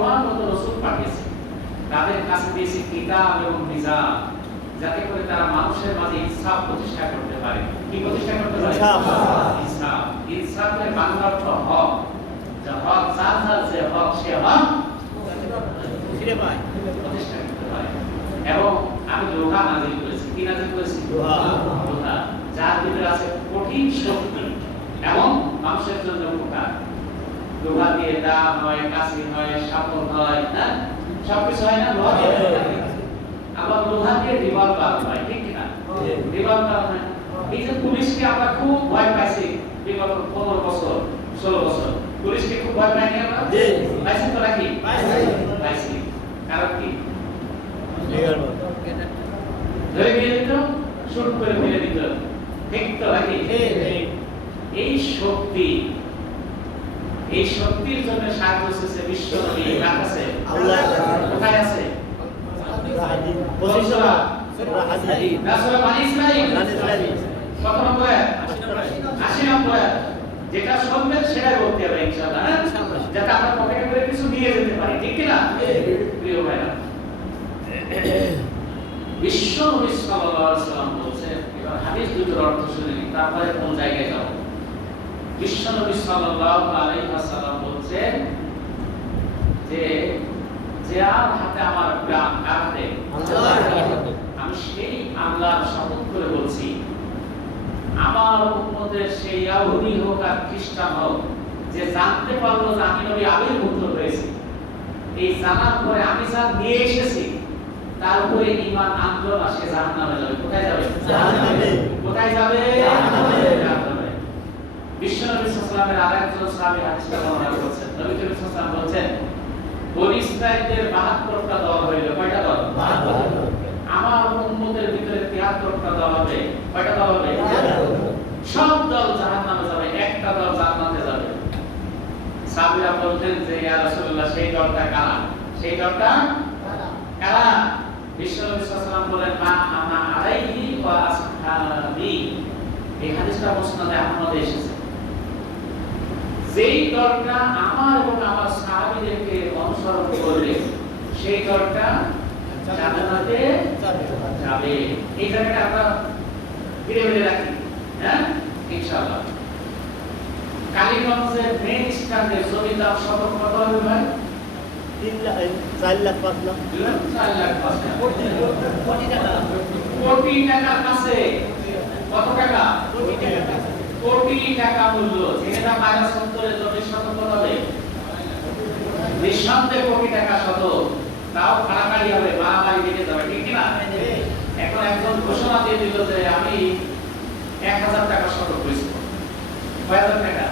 প্রমাণ মতো রসুল পাঠিয়েছে তাদের কাছে দিয়েছে কিতাব এবং নিজাম যাতে করে তারা মানুষের মাঝে ইনসাফ প্রতিষ্ঠা করতে পারে। কি প্রতিষ্ঠা করতে পারে? ইনসাফ। ইনসাফ। ইনসাফের বাংলা অর্থ হক। যা হক যার যার যে হক সে হক ফিরে পায়। প্রতিষ্ঠা করতে পারে। এবং আমি লোহা নাজিল করেছি। কি নাজিল করেছি? লোহা। লোহা। যার ভিতরে আছে কঠিন শক্তি এবং মানুষের জন্য উপকার। লোহা দিয়ে দা হয় কাশি হয় সাপল হয় হ্যাঁ? সবকিছু হয় না? লোহা দিয়ে আবার লোহা দিয়ে রিভলভার হয় ঠিক জি। রিভলভার হয়। এই যে পুলিশকে আমরা খুব ভয় পাইছি বিগত পনেরো বছর ষোলো বছর। পুলিশকে খুব ভয় পাইনি আমরা? পাইছি তো নাকি? পাইছি। কারণ কি? ধরে নিয়ে দিত শুট করে ফেলে দিত। ঠিক তো নাকি? এই শক্তি সাহায্য বিশ্ব নবী কার আল্লাহ। কোথায় আছে? পঁচিশ রাসূল বানি ইসরাইল কত নম্বর? আয়াত? আশি নম্বর। যেটা শুনবেন সেটাই বলতে হবে ইনশাআল্লাহ হ্যাঁ? যাতে আমরা পকেটে করে কিছু নিয়ে যেতে পারি ঠিক না? প্রিয় ভাইরা। বিশ্ব নবী সাল্লাল্লাহু আলাইহি সাল্লাম বলছেন এবার হাদিস দুটোর অর্থ শুনে নিন তারপরে কোন জায়গায় যাব? বিশ্ব নবী সাল্লাল্লাহু আলাইহি ওয়াসাল্লাম বলছেন যে যার হাতে আমার গ্রাম কার হাতে আমি সেই আল্লাহর শপথ করে বলছি আমার উম্মতের সেই ইহুদি হোক আর খ্রিস্টান হোক যে জানতে পারল যে আমি নবী আবির্ভূত হয়েছি এই জানার পরে আমি যা নিয়ে এসেছি তার উপরে ঈমান আনলো না সে জাহান্নামে যাবে। কোথায় যাবে? কোথায় যাবে? জাহান্নামে। জাহান্নামে। বিশ্ব নবী সাল্লাল্লাহু আলাইহি আরেকজন সাহাবী হাদিসটা বর্ণনা করেছেন। নবী করিম সাল্লাল্লাহু আলাইহি ওয়াসাল্লাম বলছেন বনি ইসরাঈলদের 72টা দল হইল। কয়টা দল আমার উম্মতের ভিতরে 73টা দল হবে। কয়টা দল হবে? সব দল জাহান্নামে যাবে একটা দল জান্নাতে যাবে। সাহাবীরা বলতেন যে ইয়া রাসূলুল্লাহ সেই দলটা কারা? সেই দলটা কারা? বিশ্বনবী সাল্লাল্লাহু বলেন মা আনা আলাইহি ওয়া আসহাবি। এই হাদিসটা মুসনাদে আহমদে এসেছে। যেই দলটা আমার এবং আমার সাহাবীদেরকে অনুসরণ করবে সেই দলটা জান্নাতে যাবে। এই জায়গাটা আমরা ফিরে ফিরে রাখি হ্যাঁ? ইনশাআল্লাহ। কালীগঞ্জের মেন স্ট্যান্ডে জমি দাম শতক কত হবে ভাই? চার লাখ পাঁচ লাখ। চার লাখ পাঁচ লাখ। কোটি টাকা। কোটি টাকার কাছে কত টাকা? কোটি টাকা কোটি টাকা মূল্য যেটা মাইনাস সত্তরে জমির শতক হবে। নিঃসন্দেহে কোটি টাকা শত তাও কাড়াকাড়ি হবে মারামারি দিকে যাবে ঠিক কিনা? এখন একজন ঘোষণা দিয়ে দিল যে আমি এক হাজার টাকা শতক করেছি। কয় হাজার টাকা?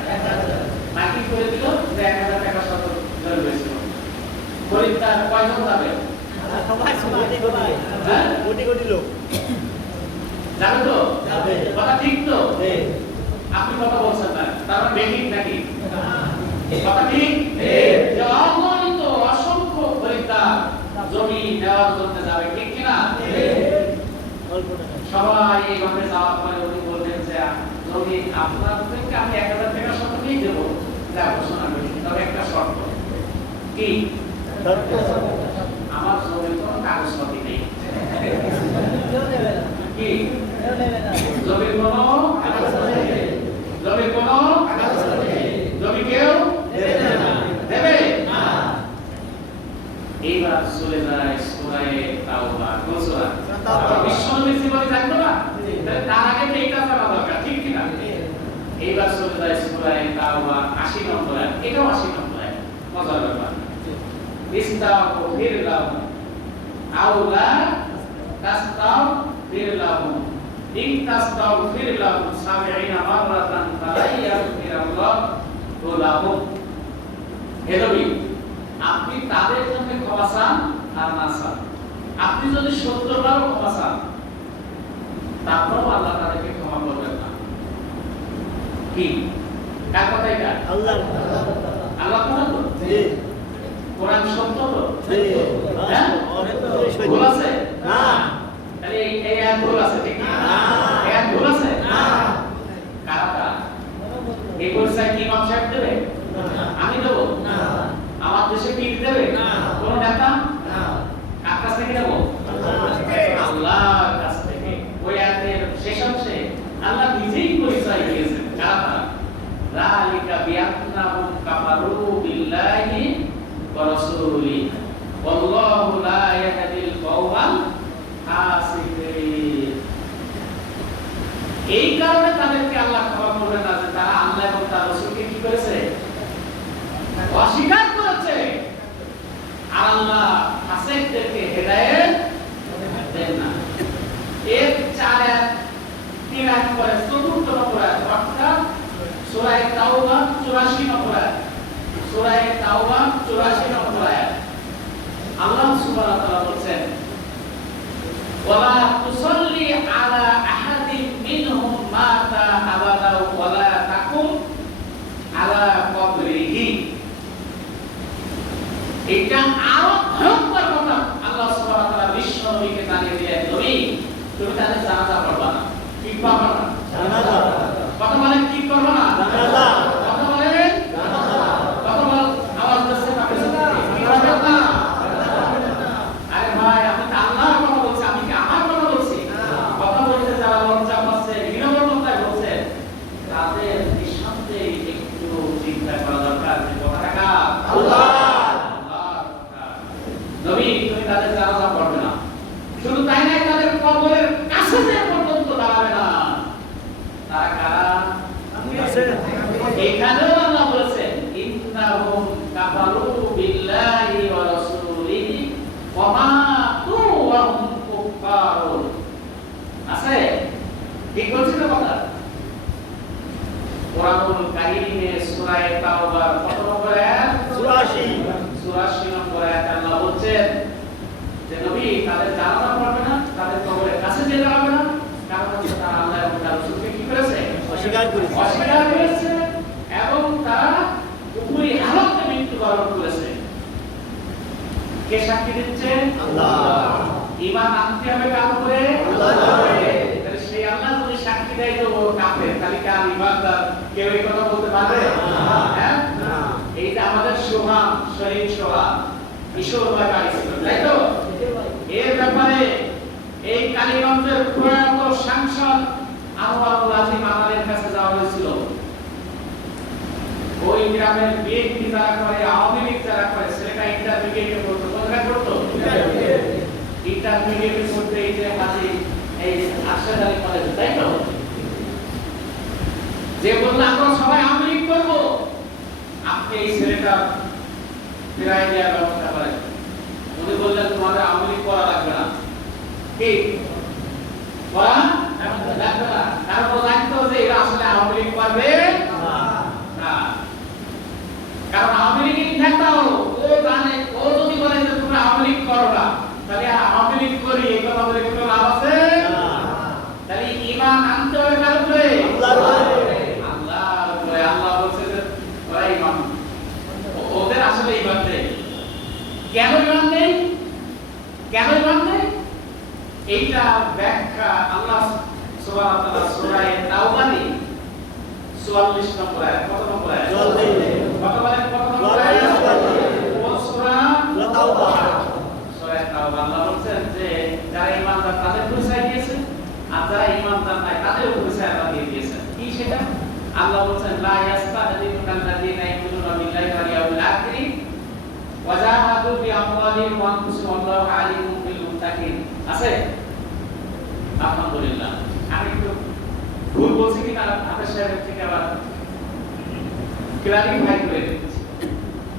মার্কিং করে দিল যে এক হাজার টাকা শতক জমি হয়েছিল খরিদ্দার কয়জন যাবে? কোটি কোটি হ্যাঁ? কোটি কোটি লোক। যাবে তো? কথা ঠিক তো? জি। আপনি কথা বলছেন না। তার মানে বেঠিক নাকি? কথা ঠিক যে অগণিত অসংখ্য খরিদ্দার জমি নেওয়ার জন্য যাবে ঠিক কিনা? অল্প টাকা সবাই এইভাবে যাওয়ার পরে উনি বললেন যে জমি আপনার থেকে আমি এক হাজার টাকা শতকেই দেবো। যা ঘোষণা করি তবে একটা শর্ত। কি? আমার জমির কোনো কাগজপাতি নেই। কি? জমির কোনো। জমির কোনো জমি কেউ দেবে এইবার চলে যায় সুরায়ে তাওবা কোন সূরা তাওবা। বিশ্বনবীর জীবনে জানতো না? তার আগে তো এটা জানা দরকার ঠিক কি না এইবার চলে যায় সুরায়ে তাওবা 80 নম্বর এটাও 80 নম্বর মজার ব্যাপার। ইস্তাগফির লাহুম আও লা তাস্তাগফির লাহুম ইন তাস্তাগফির লাহুম 70 মাররাতান ফালাই ইয়াগফিরাল্লাহু লাহুম হে নবী আপনি তাদের জন্য ক্ষমা চান আর না চান। আপনি যদি সত্তরবারও ক্ষমা চান তারপরেও আল্লাহ তাদেরকে ক্ষমা করবেন না। কি? কার কথা এটা আল্লাহ আল্লাহ কথা তো? কোরআন সত্য তো? হ্যাঁ? ভুল আছে? না। তাহলে এই আয়াত ভুল আছে ঠিক না না। ভুল আছে না। কারা কারা এই পরিচয় কি ইমাম সাহেব দেবে আমি দেবো না আমার দেশে পীর দেবে না আন্নাহুম কাফারু বিল্লাহি ওয়া রাসূলিহি ওয়াল্লাহু লা ইয়াহদিল কওমাল ফাসিকিন এই কারণে তাদেরকে আল্লাহ ক্ষমা করবে না যে তারা আল্লাহ এবং তার রাসূলকে কি করেছে অস্বীকার করেছে আর আল্লাহ ফাসিকদেরকে হেদায়েত দেন না। এর চার, এক, তিন, এক করে চতুর্থ নম্বর আয়াত অর্থাৎ সূরা তাওবা 84 নম্বর আয়াত সূরা তাওবা 84 নম্বর আয়াত আল্লাহ সুবহানাহু ওয়া তাআলা বলেন আলা আহাদিন মিনহুম মাতা আবাদা ওয়ালা তাকুম আলা কবরিহি এটা আরও ভয়ঙ্কর কথা আল্লাহ সুবহানাহু ওয়া তাআলা বিশ্ব নবীকে জানিয়ে দিলেন নবী তুমি তাদের জানাজা পড়বা না কি পারবা না জানাজা। কথা বলেন কি করবা না জানাজা। কথা বলেন কথা বল আওয়াজ দিচ্ছে না কি করবা না আরে ভাই আমি তো আল্লাহর কথা বলছি আমি কি আমার কথা বলছি কথা বলতে যারা লজ্জা পাচ্ছে বিনম্রতায় বলছে তাদের নিঃসন্দেহে একটু চিন্তা করা দরকার যে কথাটা কার আল্লাহ। আল্লাহর কথা। নবী তুমি তাদের জানাজা পড়বে না শুধু তাই নাই তাদের কবরের কাছে যে পর্যন্ত দাঁড়াবে না তারা কারা এখানেও আল্লাহ বলেছেন ইন্নাহুম কাফারু বিল্লাহি ওয়া রাসূলিহি ওয়া মাতু ওয়া হুম কুফফারুন আছে ঠিক বলছি তো কথা কোরআনুল কারীমে সূরা তাওবার কত নম্বর আয়াত চুরাশি। 84 নম্বর আয়াত আল্লাহ বলছেন যে নবী তাদের জানাজা পড়বে না তাদের কবরের কাছে যেতে হবে না কারণ হচ্ছে তারা আল্লাহ এবং তার রাসূলকে কি করেছে অস্বীকার করেছে। এবং তারা উপরি হালতে মৃত্যুবরণ করেছে। কে সাক্ষী দিচ্ছে? আল্লাহ। ঈমান আনতে হবে কার উপরে তাহলে সেই আল্লাহ যদি সাক্ষী দেয় তো কাফের তাহলে কার ঈমানদার কেউ এই কথা বলতে পারবে? হ্যাঁ? এইটা আমাদের সোহান শরীর ঈশ্বর তাই তো? এর ব্যাপারে এই কালীগঞ্জের প্রয়াত সাংসদ আনোয়ারুল আজিম আমাদের কাছে যাওয়া হয়েছিল। ওই গ্রামের বিএনপি যারা করে আওয়ামী লীগ যারা করে ছেলেটা ইন্টারমিডিয়েটে পড়তো। কোথায় পড়তো? ইন্টারমিডিয়েটে পড়তে এই যে হাজি এই আরশাদ আলী কলেজ তাই তো? যে বলল আমরা সবাই আওয়ামী লীগ করব। আপনি এই ছেলেটা ফেরাই দেওয়ার ব্যবস্থা করেন উনি বললেন তোমাদের আওয়ামী লীগ করা লাগবে না। কি? করা কারণ জানতো যে এরা আসলে আওয়ামী কারণ আওয়ামী লীগ নেতাও ও জানে। ও যদি বলে যে তোমরা আওয়ামী করো না, তাহলে আওয়ামী লীগ করি এই কথা বলে কোনো লাভ আছে তাহলে ঈমান আনতে হবে কার উপরে আল্লাহর উপরে। আল্লাহর উপরে আল্লাহ বলছে যে ওরা ঈমান ও- ওদের আসলে ঈমান নেই কেন ঈমান নেই কেন ঈমান নেই এইটা ব্যাখ্যা আল্লাহ সুবহানাহু ওয়া তাআলা সূরা তাওবানি 44 নম্বর আয়াত কত নম্বর আয়াত চুয়াল্লিশ। কত বলেন কত নম্বর চুয়াল্লিশ, আয়াত চুয়াল্লিশ। কোন সূরা সূরা তাওবা। সূরা তাওবা আল্লাহ বলছেন যে যারা ঈমানদার তাদের পরিচয় দিয়েছে আর যারা ঈমানদার নাই তাদের পরিচয় আল্লাহ দিয়ে দিয়েছেন কি সেটা আল্লাহ বলছেন করে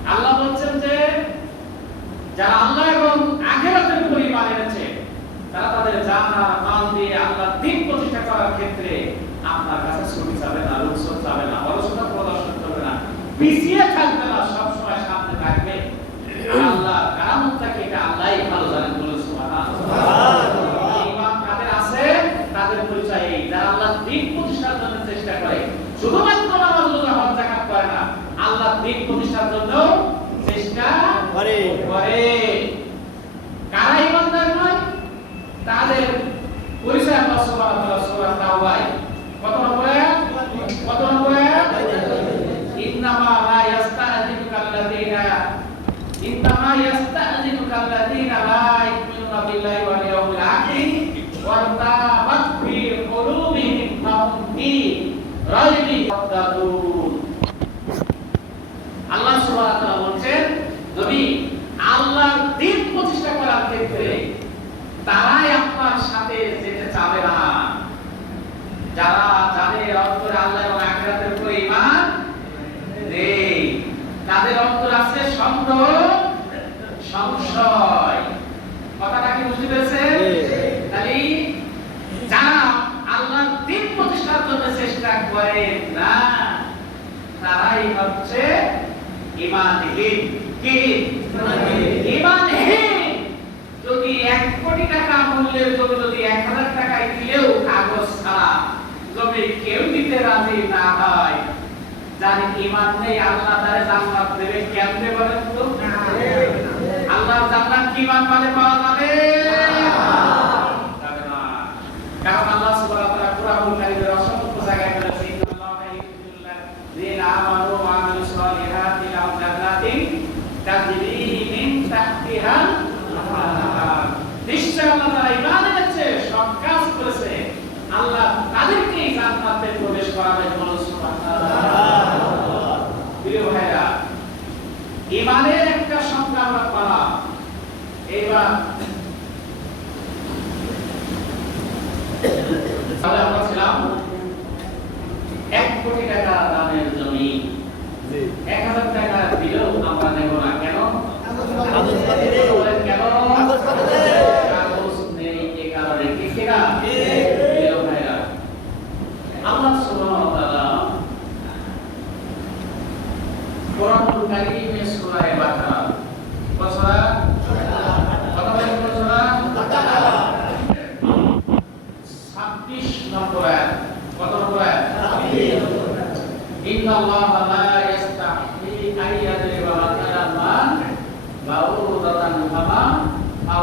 আল্লাহ বলছেন যে, যারা আল্লাহ এবং আখেরাতের উপর ঈমান তারা তাদের জান মাল দিয়ে আল্লাহর দিন প্রতিষ্ঠা করার ক্ষেত্রে আপনার কাছে ছবি যাবে না যাবে না অলসতা প্রদর্শন করবে না। পিছিয়ে থাকবে না সবসময় সামনে থাকবে। আল্লাহ কারামতটাকে এটা আল্লাহই ভালো জানেন বলে সুবহানাল্লাহ। কাদের আছে? তাদের পরিচয় এই যারা আল্লাহর দিন প্রতিষ্ঠার জন্য চেষ্টা করে। শুধুমাত্র নামাজ রোজা হজ যাকাত করে না আল্লাহর দিন প্রতিষ্ঠার জন্য চেষ্টা করে। করে। কারা ইমানদার নয়? তাদের পরিচয় আল্লাহ সুবহানাহু ওয়া তাআলা নম্বর আয়াত কত নম্বর আয়াত ইন্নামা লা ইয়াস্তা'যিনুকা আল্লাযীনা ইন্নামা ইয়াস্তা'যিনুকা আল্লাযীনা লা ইউমিনুনা বিল্লাহি ওয়াল ইয়াউমিল আখির ওয়া তাবাত ফি কুলুবিহিম ফাহুম ফি রাইবিহিম ইয়াফতারুন সুবহানাহু ওয়া তাআলা বলছেন নবী আল্লাহর দ্বীন প্রতিষ্ঠা করার ক্ষেত্রে তারাই আপনার সাথে যেতে চাবে না যারা যাদের অন্তরে আল্লাহ এবং আখিরাতের উপর ঈমান নেই তাদের অন্তর আছে সন্দেহ সংশয় কথাটা কি বুঝতে পেরেছেন তাহলে যারা আল্লাহর দিন প্রতিষ্ঠার জন্য চেষ্টা করে না তারাই হচ্ছে ইমানহীন কি ইমানহীন যদি এক কোটি টাকা মূল্যের জমি যদি এক হাজার টাকায় দিলেও কাগজ ছাড়া জমি কেউ দিতে রাজি না হয় যার ইমান নেই আল্লাহ তারে জান্নাত দেবে কেমনে বলেন তো আল্লাহর জান্নাত কি ইমান মানে পাওয়া যাবে যাবে না কারণ আল্লাহ সুবহানাহু ওয়া তাআলা কুরআনুল কারীমের অসংখ্য জায়গায় বলেছেন ইন্নাল্লাহা ইউহিব্বুল্লাযীনা আমানু ওয়া আমিলুস সালিহাতি লাহুম জান্নাতিন তাজরি মিন তাহতিহাল নিশ্চয় আল্লাহ তাআলা ঈমান এনেছে সৎ কাজ করেছে। আল্লাহ তাদেরকে জান্নাতে প্রবেশ করাবে বলো প্রিয় ভাইরা ইমানের একটা সংখ্যা আমরা পালাম। এইবার তাহলে আমরা ছিলাম এক কোটি টাকা দামের জমি। এক হাজার টাকা দিলেও আমরা নেব না। কেন কাগজপাতি নেই। বলেন কেন কাগজপাতি নেই। কাগজ নেই এ কারণে কি কিনা জি। প্রিয় ভাইরা আল্লাহ সুবহানাহু ওয়া তাআলা কোরআনুল কারীমে সূরা বাকারা কোন সূরা কথা বলেন কোন সূরা 26 নম্বর আয়াত কত নম্বর আয়াত ইন্নাল্লাহা লা ইস্তাহি আন ইয়াদরিবা মাতালান মা বাউদাতান কামা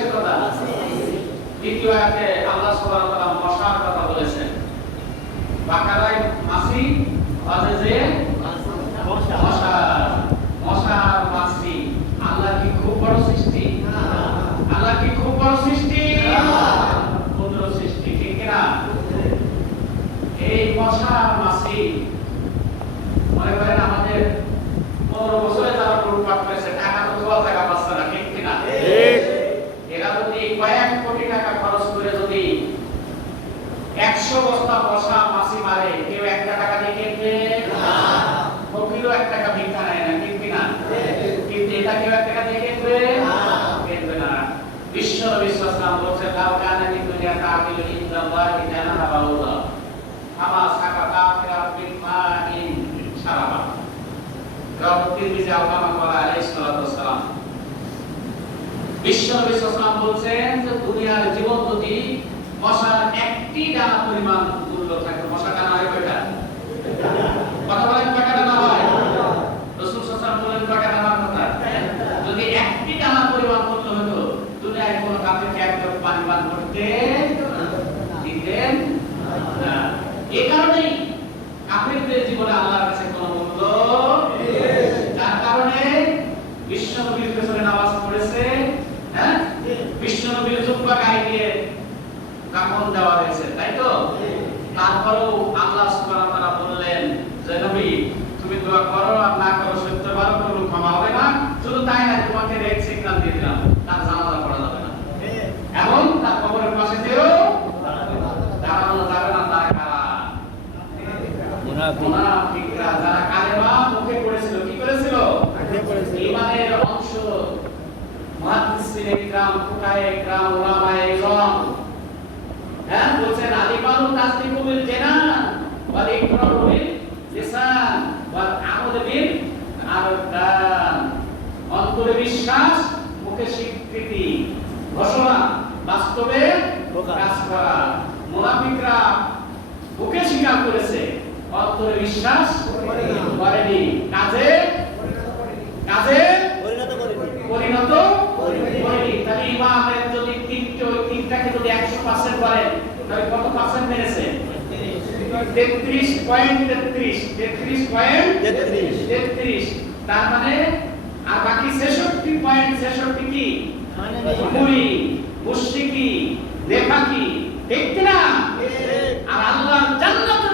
কিসের কথা দ্বিতীয় আয়াতে আল্লাহ সুবহানাহু ওয়া তাআলা মশার কথা বলেছেন। বাকারায় মাসি আছে যে মশা মশা মাছি, আল্লাহ কি খুব বড় সৃষ্টি? আল্লাহ কি খুব বড় সৃষ্টি? ক্ষুদ্র সৃষ্টি, ঠিক না এই মশা মাছি, মনে করেন আমাদের পনেরো বছরে যারা লুটপাট করেছে, টাকা তো টাকা পাচ্ছে না ঠিক কিনা এরা যদি কয়েক কোটি টাকা খরচ করে যদি একশো বস্তা মশা মাছি মারে কেউ একটা টাকা দিয়ে কিনবে ফকিরও এক টাকা ভিক্ষা নেয় না ঠিক কিনা কিন্তু এটা কেউ এক টাকা দিয়ে কিনবে কিনবে না বিশ্ব বিশ্বাসনাম বলছে লাউ তাআতিলু ইনদাল্লাহি জানাহা বাউদা আমা সাকা কাফিরা বিল মাইন শারাবা রাবুল তিরমিজি আলকামা করা আলাইহিস সালাতু ওয়াসসালাম বিশ্ব বিশ্বাসনাম বলছেন যে দুনিয়ার জীবন যদি মশার একটি দানা পরিমাণ মূল্য থাকে মশা দানা হয় কয়টা কথা বলেন কয়টা দানা হয় রাসূল সাল্লাল্লাহু আলাইহি বলেন কয়টা দানার কথা যদি একটি দানা পরিমাণ মূল্য হতো দুনিয়ায় কোন কাফেরকে এক কাপ পানি পান করতে দিতেন না এই কারণেই কাফেরদের জীবনে আল্লাহর কাছে কোনো মূল্য যার কারণে বিশ্ব পেছনে নামাজ পড়েছে হ্যাঁ? বিশ্ব নবীর জুব্বা গায়ে দিয়ে কাফন দেওয়া হয়েছে, তাই তো? তারপরেও আল্লাহ সুবহানাহু ওয়া তাআলা বললেন যে নবী, তুমি দোয়া করো আর না করো সত্য বারো কোনো ক্ষমা হবে না শুধু তাই না তোমাকে রেড সিগন্যাল দিয়ে দিলাম তার জানাজা পড়া যাবে না এবং তার কবরের পাশে দিয়েও দাঁড়ানো যাবে না তার কারা মুনাফিকরা যারা কালেমা মুখে পড়েছিল কি করেছিল? ইমানের অংশ। মুহাদ্দিসিনে ইকরাম ফুকাহে ইকরাম উলামায়ে ইকরাম। হ্যাঁ বলছেন আলিমানু তাসদিকু জানান ওয়াল ইকরারু বিল লিসান ওয়াল আমল বিল আরকান। অন্তরে বিশ্বাস মুখে স্বীকৃতি ঘোষণা বাস্তবে প্রকাশ। করা। মুনাফিকরা মুখে স্বীকার করেছে। অন্তরে বিশ্বাস করেনি। কাজে? কাজে? পরিণত করিনি। তাহলে ইমামের যদি তিনটে ওই তিনটাকে যদি একশো পার্সেন্ট করেন তাহলে কত পার্সেন্ট মেরেছে? তেত্রিশ পয়েন্ট তেত্রিশ। তেত্রিশ পয়েন্ট তেত্রিশ। তেত্রিশ। তার মানে আর বাকি ছেষট্টি পয়েন্ট ছেষট্টি কি? কুড়ি। মুশরিকি নেফাকি। ঠিক কি না আর আল্লাহ জান্নাতে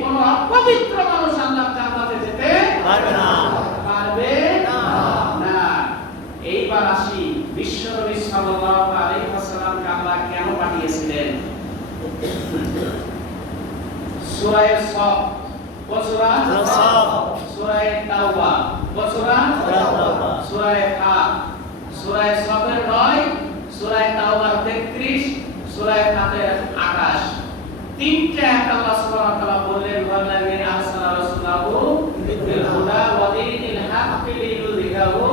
কোন অপবিত্র মানুষ আল্লাহ জান্নাতে যেতে পারবে না। পারবে না। না এইবার আসি বিশ্বনবী সাল্লাল্লাহু আলাইহি আল্লাহ কেন পাঠিয়েছিলেন সূরা সফ কোন সূরা সূরা সফ। তাওবা কোন সূরা সূরা তাওবা। সূরা কাফ সূরা সফের 9 সূরা তাওবার 33 সূরা কাফের 28 তিনটা আয়াত আল্লাহ সুবহানাহু ওয়া তাআলা বললেন ওয়াল্লাযী আরসালা রাসূলাহু বিল হুদা ওয়া দীনিল হাক্কি লিইয়ুযহিরাহু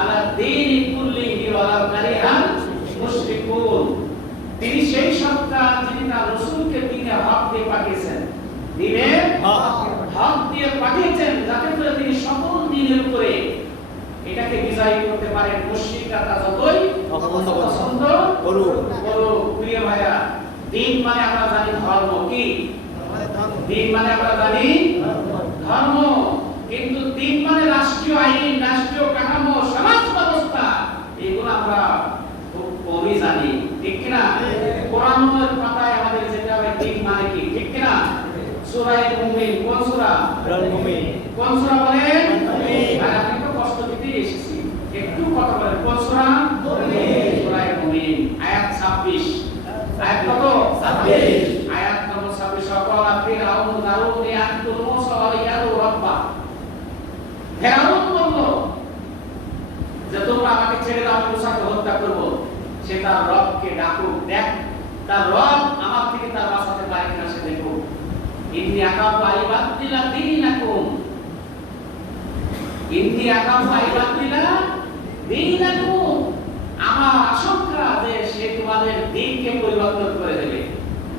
আলা দীনি কুল্লিহি ওয়া লাউ কারিহাল মুশরিকুন তিনি সেই সত্তা যিনি তার রাসূলকে দিনে হক দিয়ে পাঠিয়েছেন দিনে হক। হক দিয়ে পাঠিয়েছেন যাতে করে তিনি সকল দিনের উপরে এটাকে বিজয়ী করতে পারেন মুশরিকরা তা যতই অপছন্দ করুক। প্রিয় ভাইরা দিন মানে আমরা জানি ধর্ম কি? দিন মানে আমরা জানি ধর্ম। কিন্তু দিন মানে রাষ্ট্রীয় আইন রাষ্ট্রীয় কাঠামো সমাজ ব্যবস্থা এগুলো আমরা খুব কমই জানি ঠিক কিনা? কোরআনের পাতায় আমাদের যেটা হবে দিন মানে কি ঠিক কিনা? সূরা মুমিন কোন সূরা? মুমিন। কোন সূরা বলেন মুমিন। আর আপনি তো কষ্ট দিতে এসেছি একটু কথা বলেন কোন সূরা? মুমিন। সূরা মুমিন আয়াত 26 আয়াত কত 26 আয়াত নম্বর 26 সকল ফিরাউন দারুনি আনতুল মুসা ওয়া ইয়াদু রাব্বা ফেরাউন বলল যে তোমরা আমাকে ছেড়ে দাও মুসাকে হত্যা করব। সে তার রবকে ডাকুক দেখ তার রব আমার থেকে তার বাঁচাতে পারে কিনা সে দেখুক ইন্নি আকাম আইবাদিলা দীনাকুম ইন্নি আকাম আইবাদিলা দীনাকুম আমার আশঙ্কা যে সে তোমাদের দিনকে পরিবর্তন করে দেবে।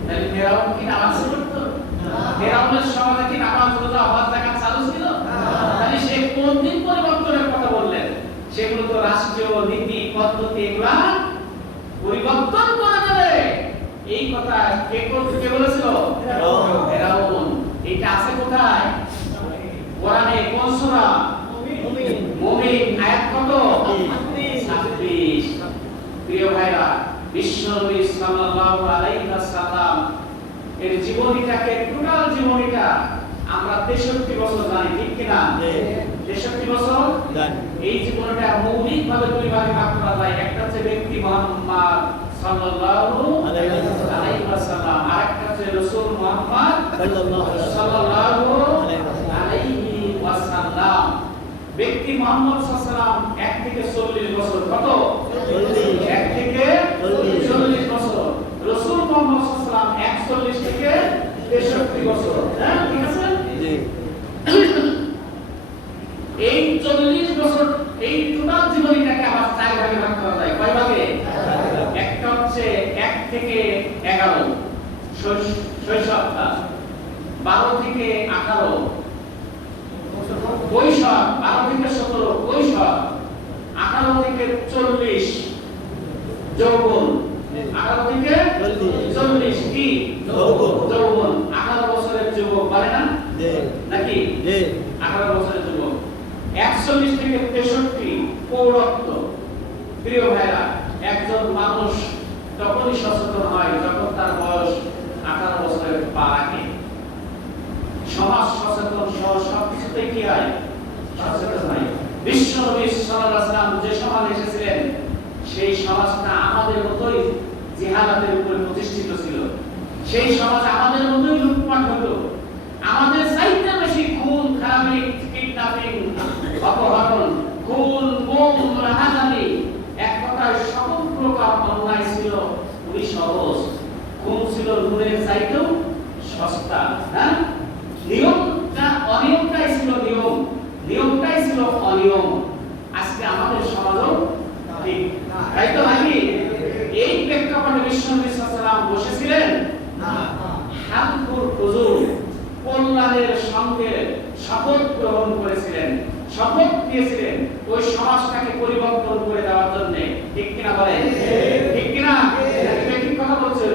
তাহলে ফেরাউন কি নামাজ পড়তো? ফেরাউনের সমাজে কি নামাজ রোজা হজ জাকাত চালু ছিল তাহলে সে কোন দিন পরিবর্তনের কথা বললেন সেগুলো তো নীতি পদ্ধতি এগুলা পরিবর্তন করা যাবে এই কথা কে কে বলেছিল ফেরাউন। এটা আছে কোথায় কোরআনে কোন সূরা মুমিন। আয়াত কত ছাব্বিশ। 26 প্রিয় ভাইরা বিশ্বনবী সাল্লাল্লাহু আলাইহি ওয়াসাল্লাম এর জীবনীটাকে টোটাল জীবনীটা আমরা 63 বছর জানি ঠিক কিনা জি। 63 বছর জানি। এই জীবনটা মৌলিক ভাবে দুই ভাগে ভাগ করা যায় একটা হচ্ছে ব্যক্তি মুহাম্মদ সাল্লাল্লাহু আলাইহি ওয়াসাল্লাম। ওয়াসাল্লাম আরেকটা হচ্ছে রাসূল মুহাম্মদ সাল্লাল্লাহু আলাইহি ওয়াসাল্লাম। ব্যক্তি মুহাম্মদ সাল্লাল্লাহু এক থেকে 40 বছর কত চল্লিশ। এক থেকে চল্লিশ। 40 বছর রাসূল মুহাম্মদ সাল্লাল্লাহু আলাইহি ওয়াসাল্লাম 41 থেকে 63 বছর হ্যাঁ ঠিক আছে জি। এই চল্লিশ বছর এই টোটাল জীবনীটাকে আবার চার ভাগে ভাগ করা যায় কয় ভাগে একটা হচ্ছে এক থেকে এগারো শৈ- শৈশবটা বারো থেকে আঠারো। কৈশোর বারো থেকে সতেরো কৈশোর আঠারো থেকে চল্লিশ। যৌবন। আঠারো থেকে চল্লিশ। কি। যৌবন। আঠারো বছরের যুবক বলে না? নাকি? আঠারো বছরের যুবক। একচল্লিশ থেকে তেষট্টি পৌরত্ব। প্রিয় ভাইরা একজন মানুষ তখনই সচেতন হয় যখন তার বয়স আঠারো বছরের পা রাখে সমাজ সচেতন সহ সবকিছুতে কি হয় সচেতন হয় বিশ্ব সাল্লাল্লাহু যে সমাজ এসেছিলেন, সেই সমাজটা আমাদের মতোই জিহালাতের উপরে প্রতিষ্ঠিত ছিল। সেই সমাজ আমাদের মতোই লুটপাট হতো। আমাদের চাইতে বেশি খুন খারাপি কিডন্যাপিং, অপহরণ, খুন, গুম রাহাজানি এক কথায় সকল প্রকার অন্যায় ছিল। খুবই সহজ। খুন ছিল নুনের চাইতেও সস্তা হ্যাঁ নিয়মটা অনিয়মটাই ছিল নিয়ম। নিয়মটাই ছিল অনিয়ম। আজকে আমাদের সমাজও ঠিক। তাই তো নাকি এই প্রেক্ষাপটে বিশ্বনবী ওয়াসাল্লাম বসেছিলেন? হামকুর হুজুর কল্যাণের সঙ্গে শপথ গ্রহণ করেছিলেন। শপথ নিয়েছিলেন ওই সমাজটাকে পরিবর্তন করে দেওয়ার জন্য। ঠিক কিনা বলেন ঠিক কিনা নাকি ঠিক কথা বলছেন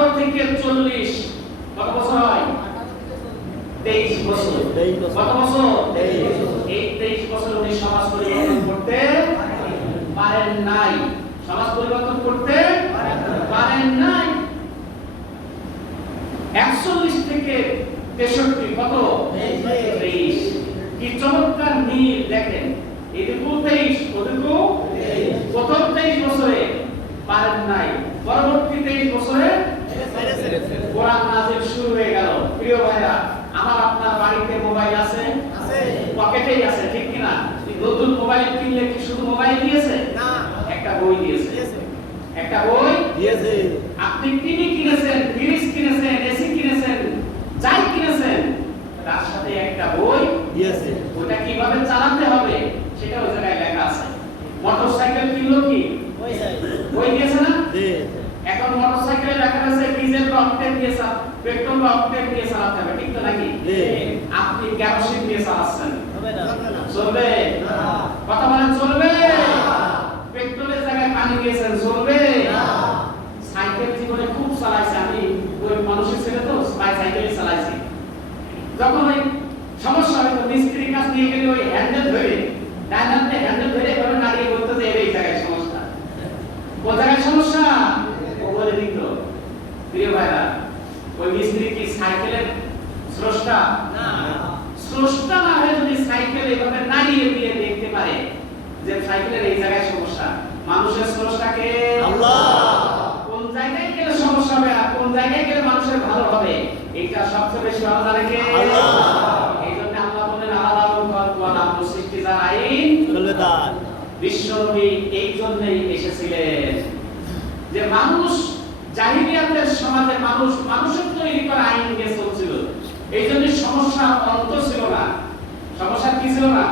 আঠারো থেকে চল্লিশ কত বছর হয়? তেইশ বছর। কত বছর? এই তেইশ বছর উনি সমাজ পরিবর্তন করতে পারেন নাই। সমাজ পরিবর্তন করতে পারেন নাই। একচল্লিশ থেকে তেষট্টি কত? তেইশ। কি চমৎকার মিল দেখেন। এদিকেও তেইশ ওদিকেও প্রথম তেইশ বছরে পারেন নাই। পরবর্তী তেইশ বছরে কোরআন নাযিল শুরু হয়ে গেল। প্রিয় ভাইরা আমার আপনার বাড়িতে মোবাইল আছে? আছে। পকেটেই আছে ঠিক কিনা নতুন মোবাইল কিনলে কি শুধু মোবাইল দিয়েছে? না। একটা বই দিয়েছে। একটা বই? দিয়েছে। আপনি টিভি কিনেছেন এসি কিনেছেন যাই কিনেছেন তার সাথে একটা বই দিয়েছে ওটা কীভাবে চালাতে হবে সেটা ওই জায়গায় লেখা আছে মোটরসাইকেল কিনলো কি বই দিয়েছে না দিয়েছে এখন মোটরসাইকেলে লেখা আছে ডিজেল বা অকটেন দিয়ে চাল পেট্রোল বা অকটেন দিয়ে চালাতে হবে ঠিক তো নাকি জি। আপনি কেরোসিন দিয়ে চালাচ্ছেন হবে না চলবে কথা বলেন চলবে পেট্রোলের জায়গায় পানি দিয়েছেন চলবে সাইকেল জীবনে খুব চালাইছে আমি ওই মানুষের ছেলে তো তাই সাইকেল চালাইছি যখন ওই সমস্যা হয়তো মিস্ত্রি কাজ নিয়ে গেলে ওই হ্যান্ডেল ধরে ডান হাতে হ্যান্ডেল ধরে এভাবে নাড়িয়ে বলতে যে এর এই জায়গায় সমস্যা কোন জায়গায় সমস্যা ও বলে দিত প্রিয় ভাইরা ওই মিস্ত্রি কি সাইকেলের স্রষ্টা? স্রষ্টা না হয়ে যদি সাইকেল এভাবে নাড়িয়ে দিয়ে দেখতে পারে যে সাইকেলের এই জায়গায় সমস্যা মানুষের স্রষ্টাকে আল্লাহ। কোন জায়গায় গেলে সমস্যা হবে আর কোন জায়গায় গেলে মানুষের ভালো হবে এটা সবচেয়ে বেশি ভালো জানে কে আল্লাহ। এই জন্য আল্লাহ বলেন আলাদা ওয়ালা সৃষ্টি যার আইন তার বিশ্বনবী এই জন্যই এসেছিলেন। যে মানুষ জাহিলিয়াতের সমাজে মানুষ মানুষের তৈরি করা আইন নিয়ে চলছিল। এই জন্য সমস্যা অন্ত ছিল না। সমস্যা কি ছিল না?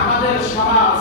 আমাদের সমাজ